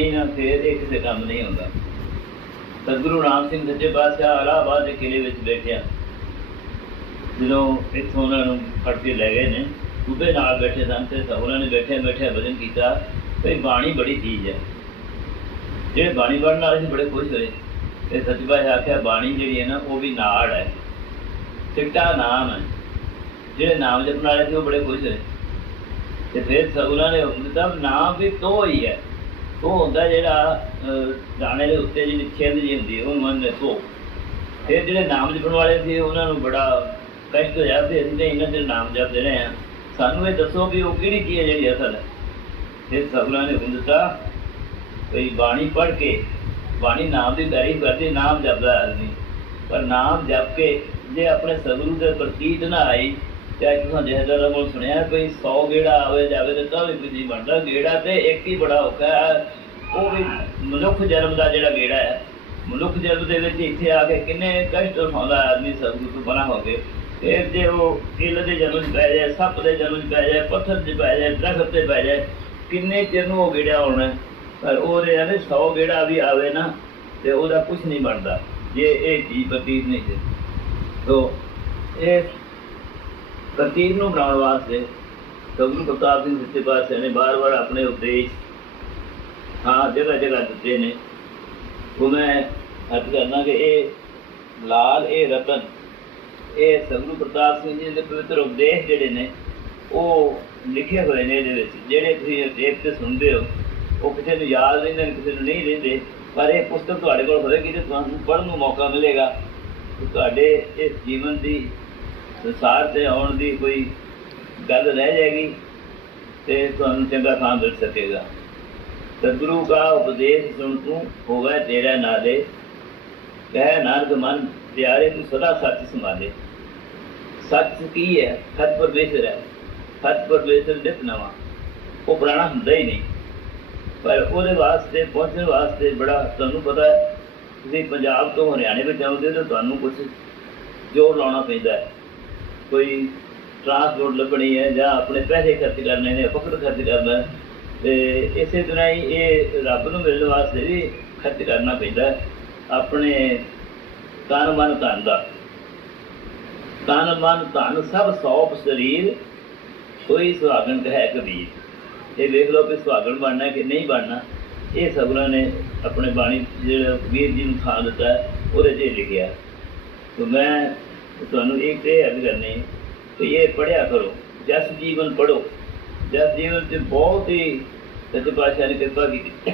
ਨਹੀਂ ਨਾ ਫੇਰ ਇਹ ਕਿਸੇ ਕੰਮ ਨਹੀਂ ਹੁੰਦਾ। ਸਤਿਗੁਰੂ ਰਾਮ ਸਿੰਘ ਸੱਚੇ ਪਾਤਸ਼ਾਹ ਇਲਾਹਾਬਾਦ ਦੇ ਕਿਲੇ ਵਿੱਚ ਬੈਠਿਆ। ਜਦੋਂ ਇੱਥੋਂ ਉਹਨਾਂ ਨੂੰ ਫੜ ਕੇ ਲੈ ਗਏ ਨੇ ਸੂਬੇ ਨਾਲ ਬੈਠੇ ਸਨ ਤੇ ਉਹਨਾਂ ਨੇ ਬੈਠੇ ਬੈਠੇ ਭਜਨ ਕੀਤਾ ਤੇ ਬਾਣੀ ਬੜੀ ਚੀਜ਼ ਹੈ। ਜਿਹੜੇ ਬਾਣੀ ਪੜ੍ਹਨ ਵਾਲੇ ਸੀ ਬੜੇ ਖੁਸ਼ ਹੋਏ। ਤੇ ਸੱਚੇ ਪਾਤਸ਼ਾਹ ਆਖਿਆ, ਬਾਣੀ ਜਿਹੜੀ ਹੈ ਨਾ, ਉਹ ਵੀ ਨਾੜ ਹੈ। ਸਿੱਟਾ ਨਾਮ ਹੈ। ਜਿਹੜੇ ਨਾਮ ਜਪਣ ਵਾਲੇ ਸੀ ਉਹ ਬੜੇ ਖੁਸ਼ ਹੋਏ। ਤੇ ਫਿਰ ਸਗੁਰਾਂ ਨੇ ਹੁਕਮ ਦਿੱਤਾ, ਨਾਮ ਵੀ ਤੋ ਹੀ ਹੈ। ਉਹ ਹੁੰਦਾ ਜਿਹੜਾ ਦਾਣੇ ਦੇ ਉੱਤੇ ਜਿਹੜੀ ਛਿੰਦ ਜੀ ਹੁੰਦੀ ਹੈ, ਉਹ ਮਨ ਨੇ ਤੋ ਫਿਰ ਜਿਹੜੇ ਨਾਮ ਜਪਣ ਵਾਲੇ ਸੀ, ਉਹਨਾਂ ਨੂੰ ਬੜਾ ਕਸ਼ਟ ਹੋਇਆ ਤੇ ਅਸੀਂ ਇਹਨਾਂ ਦੇ ਨਾਮ ਜਪਦੇ ਰਹੇ ਆ ਸਾਨੂੰ ਇਹ ਦੱਸੋ ਵੀ ਉਹ ਕਿਹੜੀ ਕੀ ਹੈ ਜਿਹੜੀ ਅਸਲ ਹੈ। ਫਿਰ ਸਗੁਰਾਂ ਨੇ ਹੁਕਮ ਦਿੱਤਾ ਕੋਈ ਬਾਣੀ ਪੜ੍ਹ ਕੇ, ਬਾਣੀ ਨਾਮ ਦੀ ਤਾਰੀਫ ਕਰਦੀ, ਨਾਮ ਜਪਦਾ ਆਦਮੀ ਪਰ ਨਾਮ ਜਪ ਕੇ ਜੇ ਆਪਣੇ ਸਤਿਗੁਰੂ ਦੇ ਪ੍ਰਤੀਤ ਨਾ ਆਈ, ਤੇ ਅੱਜ ਤੁਸੀਂ ਜਿਹੜਾ ਕੋਲ ਸੁਣਿਆ ਕੋਈ 100 ਗੇੜਾ ਆਵੇ ਜਾਵੇ ਤੇ ਤਾਂ ਵੀ ਨਹੀਂ ਬਣਦਾ। ਗੇੜਾ ਤੇ ਇੱਕ ਹੀ ਬੜਾ ਔਖਾ ਹੈ। ਉਹ ਵੀ ਮਨੁੱਖ ਜਨਮ ਦਾ ਜਿਹੜਾ ਗੇੜਾ ਹੈ, ਮਨੁੱਖ ਜਨਮ ਦੇ ਵਿੱਚ ਇੱਥੇ ਆ ਕੇ ਕਿੰਨੇ ਕਸ਼ਟ ਉਠਾਉਂਦਾ ਆਦਮੀ ਸਤਿਗੁਰੂ ਤੋਂ ਬਣਾ ਹੋ ਕੇ। ਤੇ ਜੇ ਉਹ ਇੱਲ ਦੇ ਜਨਮ 'ਚ ਪੈ ਜਾਏ, ਸੱਪ ਦੇ ਜਨਮ 'ਚ ਪੈ ਜਾਏ, ਪੱਥਰ 'ਚ ਪੈ ਜਾਏ, ਦਰਖਤ ਤੇ ਪੈ ਜਾਏ, ਕਿੰਨੇ ਚਿਰ ਨੂੰ ਉਹ ਗੇੜਾ ਹੋਣਾ ਪਰ ਉਹਦੇ ਕਹਿੰਦੇ 100 ਗੇੜਾ ਵੀ ਆਵੇ ਨਾ, ਤੇ ਉਹਦਾ ਕੁਝ ਨਹੀਂ ਬਣਦਾ, ਜੇ ਇਹ ਚੀਜ਼ ਪ੍ਰਤੀਤ ਨਹੀਂ ਤੇ ਤੋ ਇਹ ਪ੍ਰਤੀਤ ਨੂੰ ਬਣਾਉਣ ਵਾਸਤੇ ਸਤਿਗੁਰੂ ਪ੍ਰਤਾਪ ਸਿੰਘ ਸੱਚੇ ਪਾਤਸ਼ਾਹ ਨੇ ਬਾਰ-ਬਾਰ ਆਪਣੇ ਉਪਦੇਸ਼ ਹਾਂ, ਜਗ੍ਹਾ ਜਗ੍ਹਾ ਦਿੱਤੇ ਨੇ। ਉਹ ਮੈਂ ਹੱਥ ਕਰਨਾ ਕਿ ਇਹ ਲਾਲ, ਇਹ ਰਤਨ, ਇਹ ਸਤਿਗੁਰੂ ਪ੍ਰਤਾਪ ਸਿੰਘ ਜੀ ਦੇ ਪਵਿੱਤਰ ਉਪਦੇਸ਼ ਜਿਹੜੇ ਨੇ, ਉਹ ਲਿਖੇ ਹੋਏ ਨੇ ਇਹਦੇ ਵਿੱਚ। ਜਿਹੜੇ ਤੁਸੀਂ ਦੇਖ ਤੇ ਸੁਣਦੇ ਹੋ, ਉਹ ਕਿਸੇ ਨੂੰ ਯਾਦ ਰਹਿੰਦੇ ਨੇ, ਕਿਸੇ ਨੂੰ ਨਹੀਂ ਰਹਿੰਦੇ, ਪਰ ਇਹ ਪੁਸਤਕ ਤੁਹਾਡੇ ਕੋਲ ਹੋਵੇਗੀ ਤੇ ਤੁਹਾਨੂੰ ਪੜ੍ਹਨ ਨੂੰ ਮੌਕਾ ਮਿਲੇਗਾ। ਤੁਹਾਡੇ ਇਸ ਜੀਵਨ ਦੀ, ਸੰਸਾਰ ਤੇ ਆਉਣ ਦੀ ਕੋਈ ਗੱਲ ਰਹਿ ਜਾਏਗੀ ਤੇ ਤੁਹਾਨੂੰ ਚੰਗਾ ਥਾਂ ਮਿਲ ਸਕੇਗਾ। ਸਤਿਗੁਰੂ ਦਾ ਉਪਦੇਸ਼ ਸੁਣ ਤੂੰ, ਹੋਵੇ ਤੇਰਾ ਨਾਲੇ। ਕਹਿ, ਨਾਨਕ ਮਨ, ਪਿਆਰੇ, ਤੂੰ ਸਦਾ ਸੱਚ ਸਮਾਲੇ ਸੱਚ ਕੀ ਹੈ? ਸਤ ਪਰਮੇਸ਼ਰ ਹੈ। ਸਤ ਪਰਮੇਸ਼ਰ ਨਿਤ ਨਵਾਂ। ਉਹ ਪੁਰਾਣਾ ਹੁੰਦਾ ਹੀ ਨਹੀਂ। ਪਰ ਉਹਦੇ ਵਾਸਤੇ, ਪਹੁੰਚਣ ਵਾਸਤੇ ਬੜਾ, ਤੁਹਾਨੂੰ ਪਤਾ ਹੈ, ਤੁਸੀਂ ਪੰਜਾਬ ਤੋਂ ਹਰਿਆਣੇ ਵਿੱਚ ਆਉਂਦੇ ਤਾਂ ਤੁਹਾਨੂੰ ਕੁਝ ਜ਼ੋਰ ਲਾਉਣਾ ਪੈਂਦਾ ਹੈ। ਕੋਈ ਟਰਾਂਸਪੋਰਟ ਲੱਭਣੀ ਹੈ ਜਾਂ ਆਪਣੇ ਪੈਸੇ ਖਰਚ ਕਰਨੇ ਨੇ ਫਕਰ ਖਰਚ ਕਰਨਾ ਤੇ ਇਸੇ ਤਰ੍ਹਾਂ ਹੀ ਇਹ ਰੱਬ ਨੂੰ ਮਿਲਣ ਵਾਸਤੇ ਵੀ ਖਰਚ ਕਰਨਾ ਪੈਂਦਾ ਆਪਣੇ ਤਨ ਮਨ ਧਨ ਦਾ। ਤਨ ਮਨ ਧਨ ਸਭ ਸੌਪ ਸਰੀਰ, ਕੋਈ ਸੁਹਾਗਣ ਕਹੈ ਕਬੀਰ। ਇਹ ਵੇਖ ਲਓ ਕਿ ਸੁਹਾਗਣ ਬਣਨਾ ਕਿ ਨਹੀਂ ਬਣਨਾ। ਇਹ ਸਗੁਰਾਂ ਨੇ ਆਪਣੇ ਬਾਣੀ ਜਿਹੜਾ ਕਬੀਰ ਜੀ ਨੂੰ ਥਾਂ ਦਿੱਤਾ ਉਹਦੇ 'ਚ ਲਿਖਿਆ ਹੈ। तो ਤੁਹਾਨੂੰ ਇੱਕ ਇਹ ਅਰਜ਼ ਕਰਨੀ ਹੈ ਕਿ ਇਹ ਪੜਿਆ ਕਰੋ, ਜਸ ਜੀਵਨ ਪੜੋ ਜਦ ਜੀਵਨ 'ਚ ਬਹੁਤ ਹੀ ਸੱਚੇ ਪਾਤਸ਼ਾਹ ਨੇ ਕਿਰਪਾ ਕੀਤੀ।